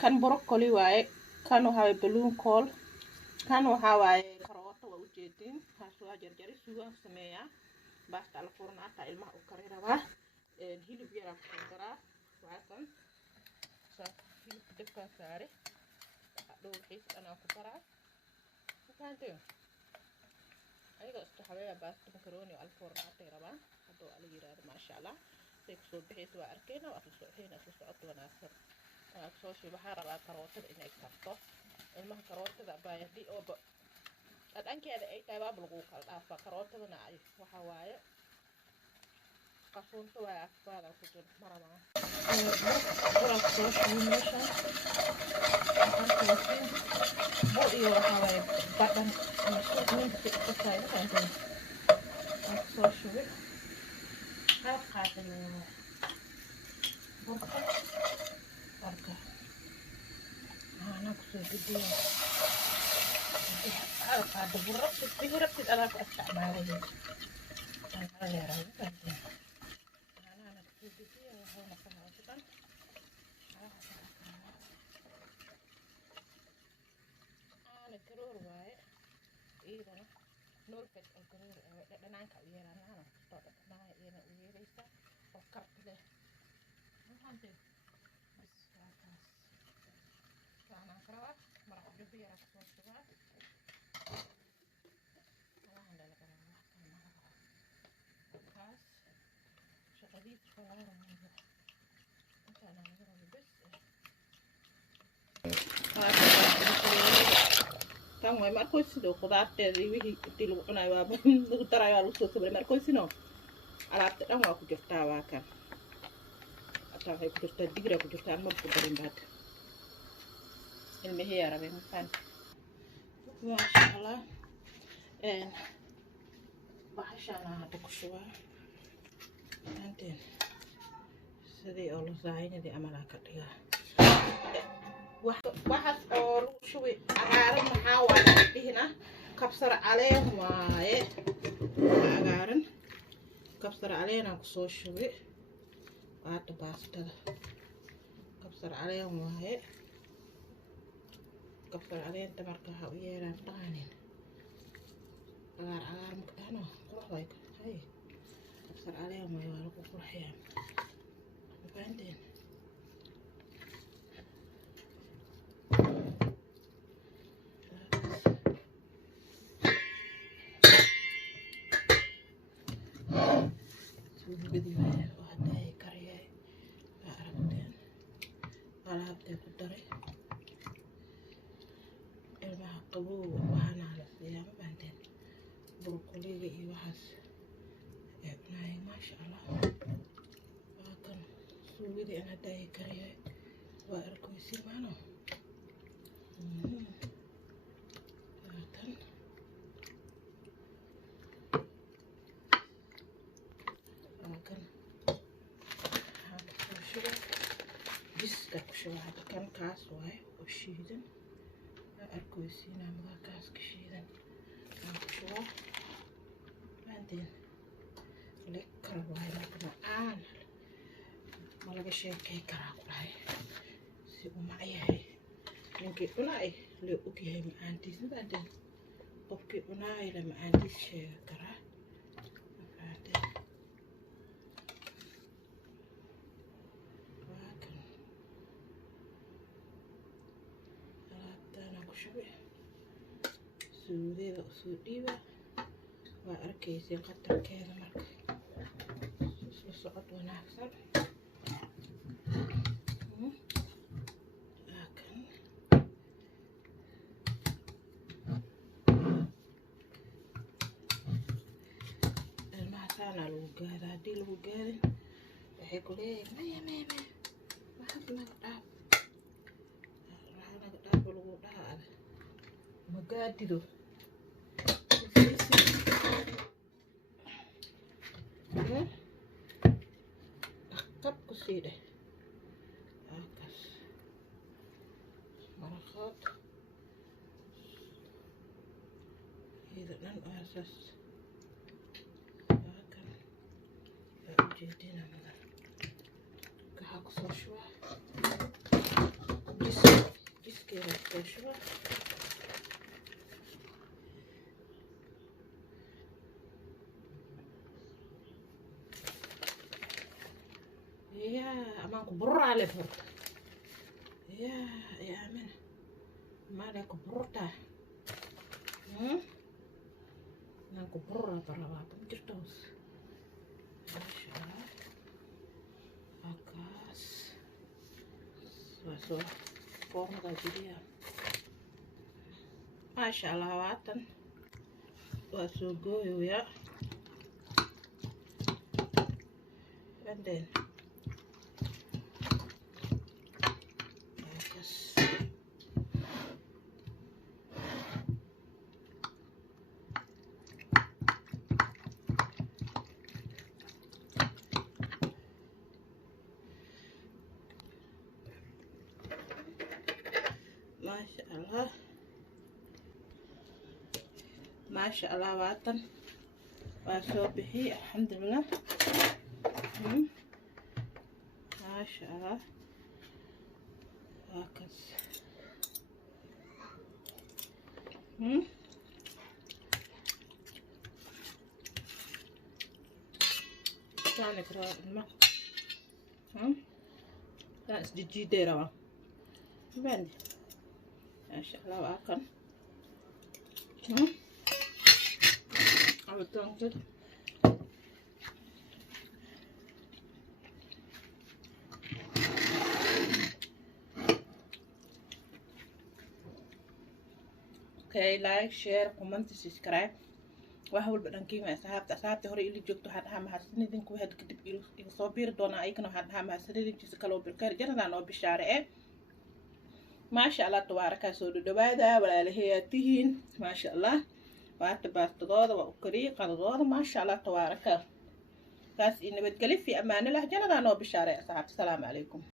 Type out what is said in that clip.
kan broccoli waaye kan waxa waaye balloon kol kan waxa waaye karooto waa ujeedin kaas waa jarjari suugaan sameeyaa baasta al forno ata ilmaha u kari rabaa hilib yar ku daraa waa kan hilib dabka saare hadhow xiis ana ku daraa fahanteen ayaga isku xabeeya baasta macaroni al forno ata rabaa hadhow ala yiraahdo ma sha Allah soo bixis waa arkayna waa soo xeena soo socod wanaagsan soo shii waxa rabaa karootada inay karto ilmaha karootada baayadi oo adankeeda ay tahay baab lagu kala dhaafa karootadana ay waxa waaye qasunta waa afbaada ku jir marama wala soo shii meesha buu iyo waxa waaye badan soo tahay soo shii qaadana burka arka ana ku soo gudbiyo qaad burka bihirabtid ala ku isticmaalay ana leeyahay ana ku soo gudbiyo waxaan qaadana ana garoor waaye iidana noolfad oo garoor dhanaanka u yeelanaa dhanaanka iyana u yeelaysa oo kartile waxaan أنا أقرأ مرة حبيبي راح تكون شباب والله عندنا قرأ خاص شغليت شوارع أنت أنا نقرأ بس كم وين مركز سدو خضار تري تلو أنا وترى يا لوسو سبري مركز سنو على ترى ما كنت واكن أتى كنت تدقر كنت أنا ما بقدر بعد المهي عربي مكان ما شاء الله وحشانا بكشوا عندين سدي أول زاين دي أملا كتير واحد أول شوي أعارن محاول هنا كبسر عليه واي أعارن كبسر علينا كسو شوي وعد باستا كبسر عليه واي كفر عليه انت مركه هويران طانين عار مكانه قروح وايك هاي كفر عليه ما يوالك قروح يام فهمتين سوي بدي واحد هاي كريه لا عرفتين على هبتي قدري الماء قبول وأنا على الصيام بعدين بروكولي وحس ابنائي ما شاء الله لكن سويدي أنا داي كريه وأركو يصير معنا لكن هذا شو جسدك شو هذا كان كاس واي وشيدن أركوسينا مغاكاس كشيدن أركوشوا بعدين لكر واي لكن ما لقى شيء كي كراك واي سيبوا معي هاي يمكن أناي لأوكي هاي معانتي بعدين أوكي أناي لما عندي شيء كراك بعدين سوديدا سوديبا وأركيسين قطع كذا مرك صعد وناكسر لكن المعتانة الوقاد هادي الوقاد يقول لي ما حد ما قطع راح نقطع بالوقاد هذا مقاددو أخطب كسيدة أكس مرخات إذا نن أساس أكن جدينا مثلا كحق صشوة جسم كده شوف يا أمانكو برا على فرد يا أمين ما لك برتا أمانكو برا برا بجرتوس ما شاء الله أكاس سوا فورن غادية ما شاء الله واتن وسوقو يا and then ما شاء الله واتن واسوبحي الحمد لله ما شاء الله هكذا ثاني كرا الماء ناس جي ديروا بند ما شاء الله واكن عملتهم كده اوكي لايك شير كومنت سبسكرايب وهول بدنكي asxaabta hore ili joogto waxaan dhahaa mahadsanidinku waxaad kadib iga soo biiri doonaa ayagana waxaan dhahaa mahadsanidinkiisa kaloo bilkaar jannadaan oo bishaare maasha allah tabaarakaa soo dhawaada walaalaheeyaa tihiin maasha allah waata baastadooda waa u kariye qadadooda maasha allah tabaarakaa kaas iyo nabadgelyo fi amaano lah jannadaan oo bishaare asxaabta salaamu calaykum